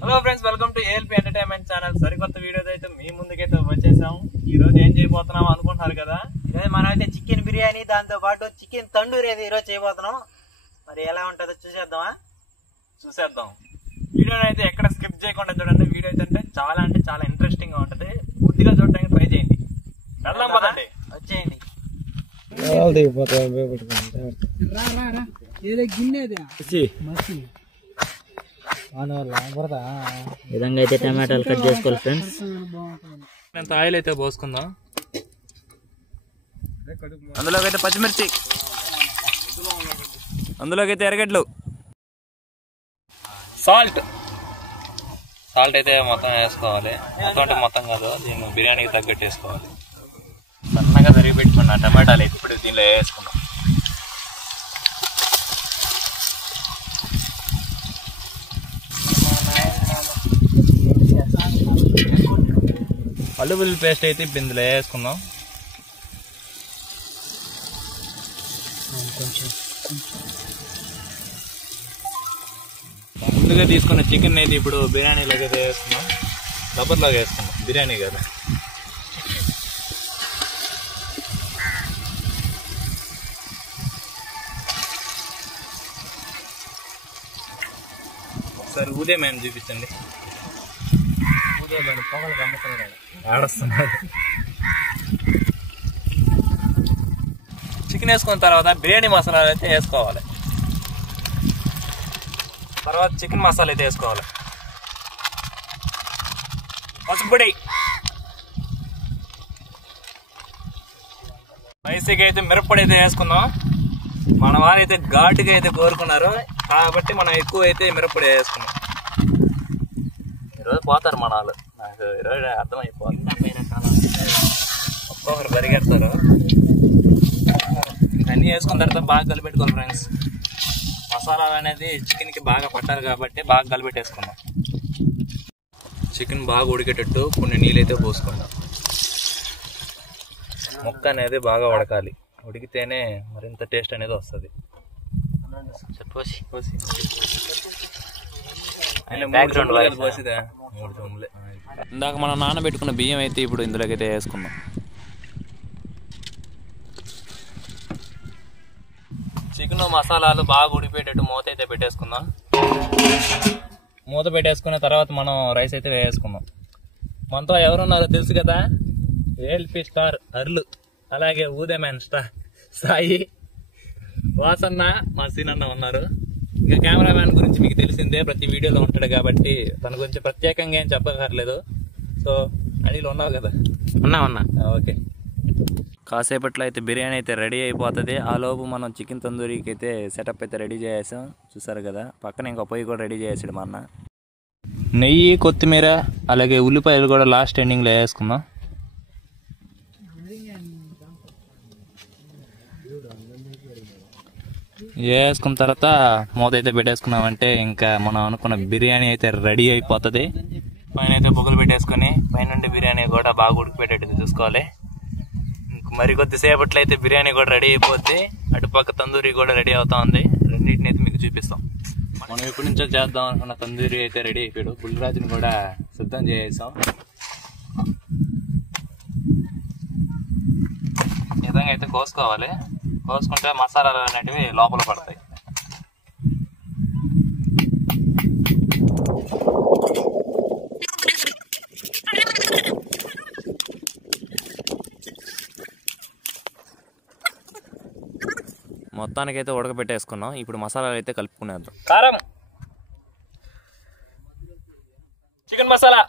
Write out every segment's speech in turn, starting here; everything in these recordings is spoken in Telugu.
Hello friends, welcome to ALP entertainment channel. సరికొత్త వీడియోతో అయితే మీ ముందుకైతే వచ్చేసాం. ఈ రోజు ఏం చేయబోతున్నాం అనుకుంటున్నారు కదా. ఈరోజు మనం అయితే చికెన్ బిర్యానీ, దాంతో పాటు చికెన్ తండూరి అయితే ఈరోజు చేయబోతున్నాం. మరి ఎలా ఉంటుందో చూసేద్దాం. వీడియోని అయితే ఎక్కడ స్కిప్ చేయకుండా చూడండి. వీడియో అయితే చాలా అంటే చాలా ఇంట్రెస్టింగ్ గా ఉంటది. పూర్తిగా చూడడానికి ట్రై చేయండి. వెళ్దాం పదండి, వచ్చేయండి. విధంగా అయితే టమాటాలు కట్ చేసుకోవాలి ఫ్రెండ్స్. ఎంత ఆయిల్ అయితే పోసుకుందాం. అందులోకి అయితే పచ్చిమిర్చి, అందులోకి అయితే ఎర్రగడ్డలు, సాల్ట్ అయితే మొత్తం వేసుకోవాలి. మొత్తం అంటే మొత్తం కాదు, దీన్ని బిర్యానీకి తగ్గట్టు వేసుకోవాలి. సన్నగా తరిగి పెట్టుకున్న టమాటాలు ఇప్పుడు దీనిలో వేసుకున్నాం. అల్లం వెల్లుల్లి పేస్ట్ అయితే ఇప్పుడు ఇందులో వేసుకుందాం. ముందుగా తీసుకున్న చికెన్ అయితే ఇప్పుడు బిర్యానీలోకి అయితే వేసుకున్నాం. రబ్బర్లాగా వేసుకున్నాం, బిర్యానీ కదా. ఒకసారి ఉదయం చూపించండి. ఆడస్తున్నారు. చికెన్ వేసుకున్న తర్వాత బిర్యానీ మసాలా అయితే వేసుకోవాలి. తర్వాత చికెన్ మసాలా అయితే వేసుకోవాలి. పసుపు పొడి, స్పైసీగా అయితే మిరప్పొడి అయితే వేసుకుందాం. మన వారు అయితే ఘాటుగా అయితే కోరుకున్నారు కాబట్టి మనం ఎక్కువ అయితే మిరప్పొడి వేసుకున్నాం. ఈరోజు పోతారు మన వాళ్ళు, నాకు ఈరోజు అర్థమైపోతుంది. ఒక్కొక్కరు పరిగెడతారు. అన్నీ వేసుకున్న తర్వాత బాగా కలిపెట్టుకోవాలి ఫ్రెండ్స్. మసాలాలు అనేది చికెన్కి బాగా పట్టాలి కాబట్టి బాగా కలిపెట్టేసుకున్నాం. చికెన్ బాగా ఉడికేటట్టు కొన్ని నీళ్ళు అయితే పోసుకున్నాం. ముక్క అనేది బాగా ఉడకాలి, ఉడికితేనే మరింత టేస్ట్ అనేది వస్తుంది. ఇందాక మనం నానబెట్టుకున్న బియ్యం అయితే ఇప్పుడు ఇందులోకి అయితే వేసుకున్నాం. చికెన్ మసాలాలు బాగా ఉడిపోయేటట్టు మూత అయితే పెట్టేసుకుందాం. మూత పెట్టేసుకున్న తర్వాత మనం రైస్ అయితే వేసుకుందాం. మనతో ఎవరున్నారో తెలుసు కదా, ఏఎల్పీ స్టార్ అర్లు, అలాగే ఊదేమ్యాన్ స్టార్ సాయి, వాసన్న, మా సీనన్న ఉన్నారు. ఇంకా కెమెరామ్యాన్ గురించి మీకు తెలిసిందే, ప్రతి వీడియోలో ఉంటాడు కాబట్టి తన గురించి ప్రత్యేకంగా ఏం చెప్పక్కర్లేదు. సో అడిలో ఉన్నావు కదా? ఉన్నా. ఓకే. కాసేపట్లో అయితే బిర్యానీ అయితే రెడీ అయిపోతుంది. ఆ లోపు మనం చికెన్ తందూరికి అయితే సెటప్ అయితే రెడీ చేసాం. చూసారు కదా, పక్కన ఇంకా పొయ్యి కూడా రెడీ చేసాడు మా అన్న. నెయ్యి, కొత్తిమీర, అలాగే ఉల్లిపాయలు కూడా లాస్ట్ ఎండింగ్లో వేసుకుందాం. వేసుకున్న తర్వాత మూత అయితే పెట్టేసుకున్నామంటే ఇంకా మనం అనుకున్న బిర్యానీ అయితే రెడీ అయిపోతుంది. పైన అయితే బొగ్గులు పెట్టేసుకొని పైనుండి బిర్యానీ కూడా బాగా ఉడికిపెట్టేట్టు చూసుకోవాలి. మరి కొద్దిసేపట్లో అయితే బిర్యానీ కూడా రెడీ అయిపోద్ది. అటుపక్క తందూరి కూడా రెడీ అవుతా ఉంది. రెండింటిని అయితే మీకు చూపిస్తాం. మనం ఎప్పటి నుంచో చేద్దాం అనుకున్న తందూరి అయితే రెడీ అయిపోయాడు. బుల్లిరాజుని కూడా సిద్ధం చేసాం. ఈ విధంగా అయితే కోసుకోవాలి. కోసుకుంటే మసాలాలు అనేటివి లోపల పడతాయి. మొత్తానికైతే ఉడకబెట్టేసుకున్నాం. ఇప్పుడు మసాలాలు అయితే కలుపుకునేద్దాం. కారం, చికెన్ మసాలా,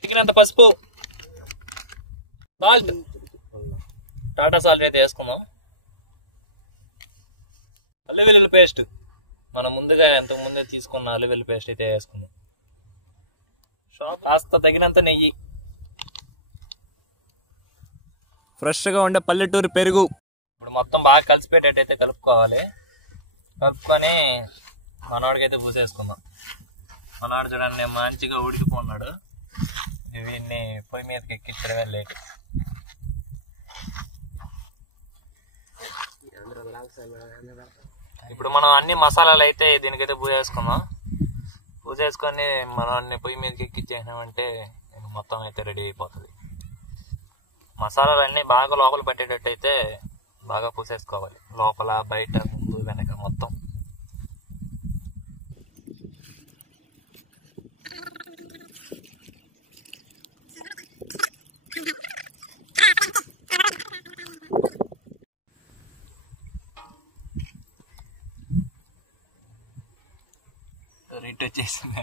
చికెన్ అంత పసుపు, సాల్ట్, టాటా సాల్ట్ అయితే వేసుకుందాం. అల్లం వెల్లుల్లి పేస్ట్, మనం ఇంతకు ముందే తీసుకున్న అల్లం వెల్లుల్లి పేస్ట్ అయితే వేసుకుందాం. కాస్త తగినంత నెయ్యి, ఫ్రెష్గా ఉండే పల్లెటూరు పెరుగు. ఇప్పుడు మొత్తం బాగా కలిసిపెట్టేటైతే కలుపుకోవాలి. కలుపుకొని మనవాడికైతే పూసేసుకుందాం. మనవాడు చూడండి మంచిగా ఉడికిపోన్నాడు. వీడిని పొయ్యి మీదకి ఎక్కించడమే లేట్. ఇప్పుడు మనం అన్ని మసాలాలు అయితే దీనికైతే పూజేసుకుందాం. పూజేసుకొని మనం అన్ని పొయ్యి మీదకి ఎక్కిచ్చేసినామంటే మొత్తం అయితే రెడీ అయిపోతుంది. మసాలాలు అన్నీ బాగా లోపల పట్టేటట్టు అయితే బాగా పూసేసుకోవాలి, లోపల బయట ముందు వెనక మొత్తం. రైట్ వచ్చేసింది.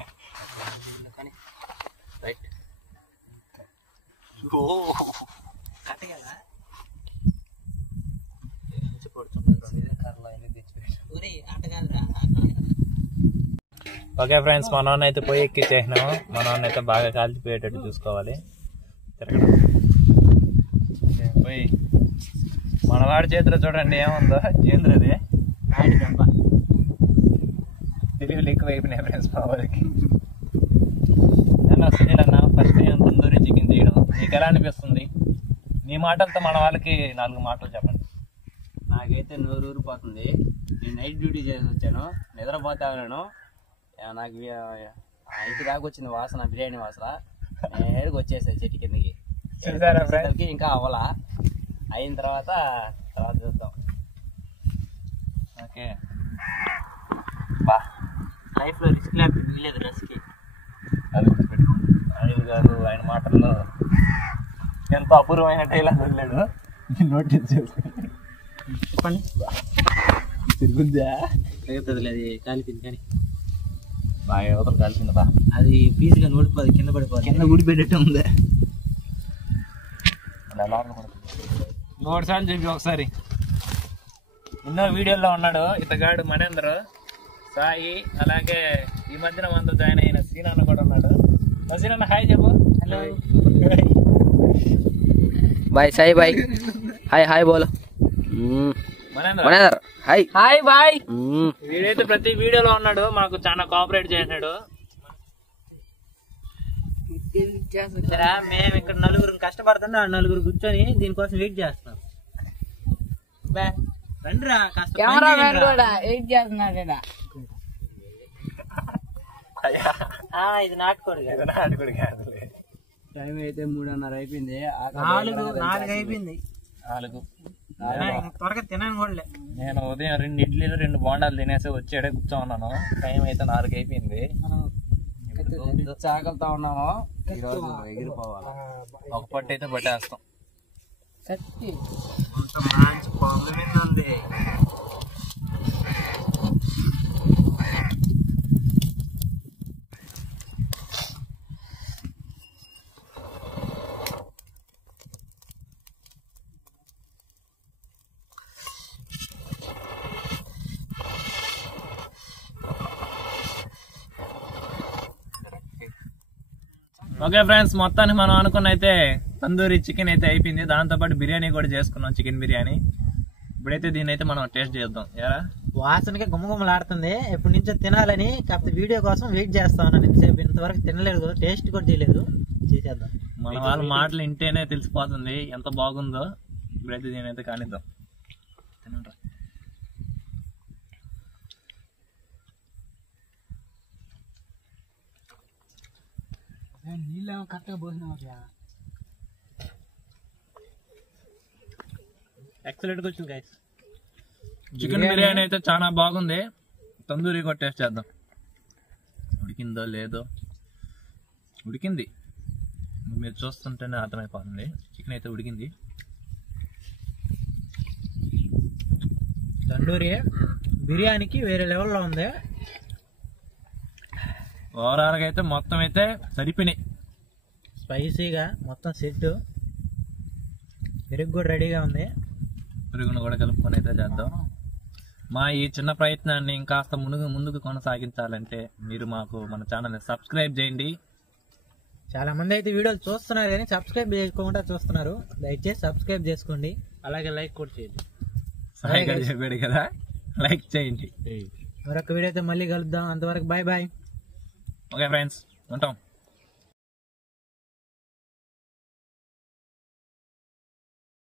రైట్ ఓకే ఫ్రెండ్స్, మా నాన్న అయితే పొయ్యి ఎక్కిచ్చేసినాము. మా నాన్న అయితే బాగా కాల్చిపోయేటట్టు చూసుకోవాలి. పోయి మనవాడి చేతిలో చూడండి ఏముందో, ఏంద్రది తెలివిలు ఎక్కువ అయిపోయినాయి ఫ్రెండ్స్ మా వాళ్ళకి. అన్న సునీల్ అన్న, ఫస్ట్ టైం తందూరి చికెన్ తీయడం నీకు ఎలా అనిపిస్తుంది? నీ మాటలతో మన వాళ్ళకి 4 మాటలు చెప్పండి. నాకైతే నోరు ఊరిపోతుంది. నేను నైట్ డ్యూటీ చేసి వచ్చాను, నిద్రపోతా ఉన్నాను. నాకు ఇంటి దాకా వచ్చింది వాసన, బిర్యానీ వాసన. నేరుగా వచ్చేసాను చెట్టు కిందకి. ఇంకా అవ్వలా, అయిన తర్వాత చూద్దాం. ఓకే, బా లైఫ్లో రిస్క్ లేకపోతే మిగిలేదు రస్కి. అది గుర్తుపెట్టుకోండి. అనిల్ గారు ఆయన మాటల్లో ఎంతో అపూర్వమైన డైలాగ్ వదిలాడు, నోటీస్ చేసుకుని చెప్పండి. తిరుగుద్దా తిరుగుతుంది, అది కాలిపోయింది. కానీ బాగా యువతలు కలిసింది బా. అది పీసుగా నోడిపోదు, కింద పడిపోదు. కింద ఊడిపెట్టేట్టు ఉంది. 3 సార్లు చెప్పి ఒకసారి. ఎన్నో వీడియోల్లో ఉన్నాడు ఇతగాడు మనేంద్ర, సాయి, అలాగే ఈ మధ్యన మనతో జాయిన్ అయిన సీనాన్న కూడా ఉన్నాడు. సీనాన్న హాయ్ చెప్పు. Hello bye Sai bye. Hi hi బోలో మనేంద్ర హాయ్ హాయ్ బాయ్. వీడైతే ప్రతి వీడియోలో ఉన్నాడు, మాకు చాలా కోఆపరేట్ చేసినాడు. మేము ఇక్కడ 4 కష్టపడుతున్నా, 4 కూర్చొని దీనికోసం వెయిట్ చేస్తున్నాం. రండిరా, కెమెరామెన్ కూడా వెయిట్ చేస్తున్నాడు. ఇది నాటుకోడు టైం అయితే 3:30 అయిపోయింది. 4 అయిపోయింది. 4 త్వరగా తినను కూడా. నేను ఉదయం 2 ఇడ్లీలు 2 బోండాలు తినేసి వచ్చాడే కూర్చో ఉన్నాను. టైం అయితే 4 అయిపోయింది. చాకలుతా ఉన్నాము, ఈరోజు ఎగిరిపోవాలి. ఒక పట్టు అయితే పట్టేస్తాం. మంచి ప్రాబ్లం ఏందండి. ఓకే ఫ్రెండ్స్, మొత్తానికి మనం అనుకున్న అయితే తందూరి చికెన్ అయితే అయిపోయింది. దాంతోపాటు బిర్యానీ కూడా చేసుకున్నాం, చికెన్ బిర్యానీ. ఇప్పుడైతే దీన్ని అయితే మనం టేస్ట్ చేద్దాం. ఎలా వాసనకి గుమ్మగుమ్మలాడుతుంది. ఎప్పటి నుంచో తినాలని, కాకపోతే వీడియో కోసం వెయిట్ చేస్తా ఉన్నాను. ఇంతసేపు ఇంతవరకు తినలేదు, టేస్ట్ కూడా చేయలేదు. చేసేద్దాం. మన వాళ్ళ మాటలు వింటేనే తెలిసిపోతుంది ఎంత బాగుందో. ఇప్పుడైతే దీని అయితే కానిద్దాం. తినండి. నీళ్ళేమో కరెక్ట్గా పోసినా. ఎక్సలెంట్ గా వచ్చింది గైస్. చికెన్ బిర్యానీ అయితే చాలా బాగుంది. తందూరి కూడా టేస్ట్ చేద్దాం. ఉడికిందో లేదో. ఉడికింది, మీరు చూస్తుంటేనే అర్థమైపోతుంది. చికెన్ అయితే ఉడికింది. తండూరి బిర్యానీకి వేరే లెవెల్లో ఉంది. ఓవరాల్గా అయితే మొత్తం అయితే సరిపోయినాయి. స్పైసీగా మొత్తం సెట్. పెరుగు కూడా రెడీగా ఉంది. పెరుగును కూడా కలుపుకొని అయితే చేద్దాం. మా ఈ చిన్న ప్రయత్నాన్ని ఇంకాస్త ముందుకు కొనసాగించాలంటే మీరు మాకు మన ఛానల్ని సబ్స్క్రైబ్ చేయండి. చాలా మంది అయితే వీడియోలు చూస్తున్నారు కానీ సబ్స్క్రైబ్ చేసుకోకుండా చూస్తున్నారు. దయచేసి సబ్స్క్రైబ్ చేసుకోండి, అలాగే లైక్ కూడా చేయండి. సహాయంగా చెప్పాడు కదా, లైక్ చేయండి. మరొక వీడియోతో మళ్ళీ కలుద్దాం. అంతవరకు బాయ్ బాయ్. ఓకే ఫ్రెండ్స్, ఉంటాం.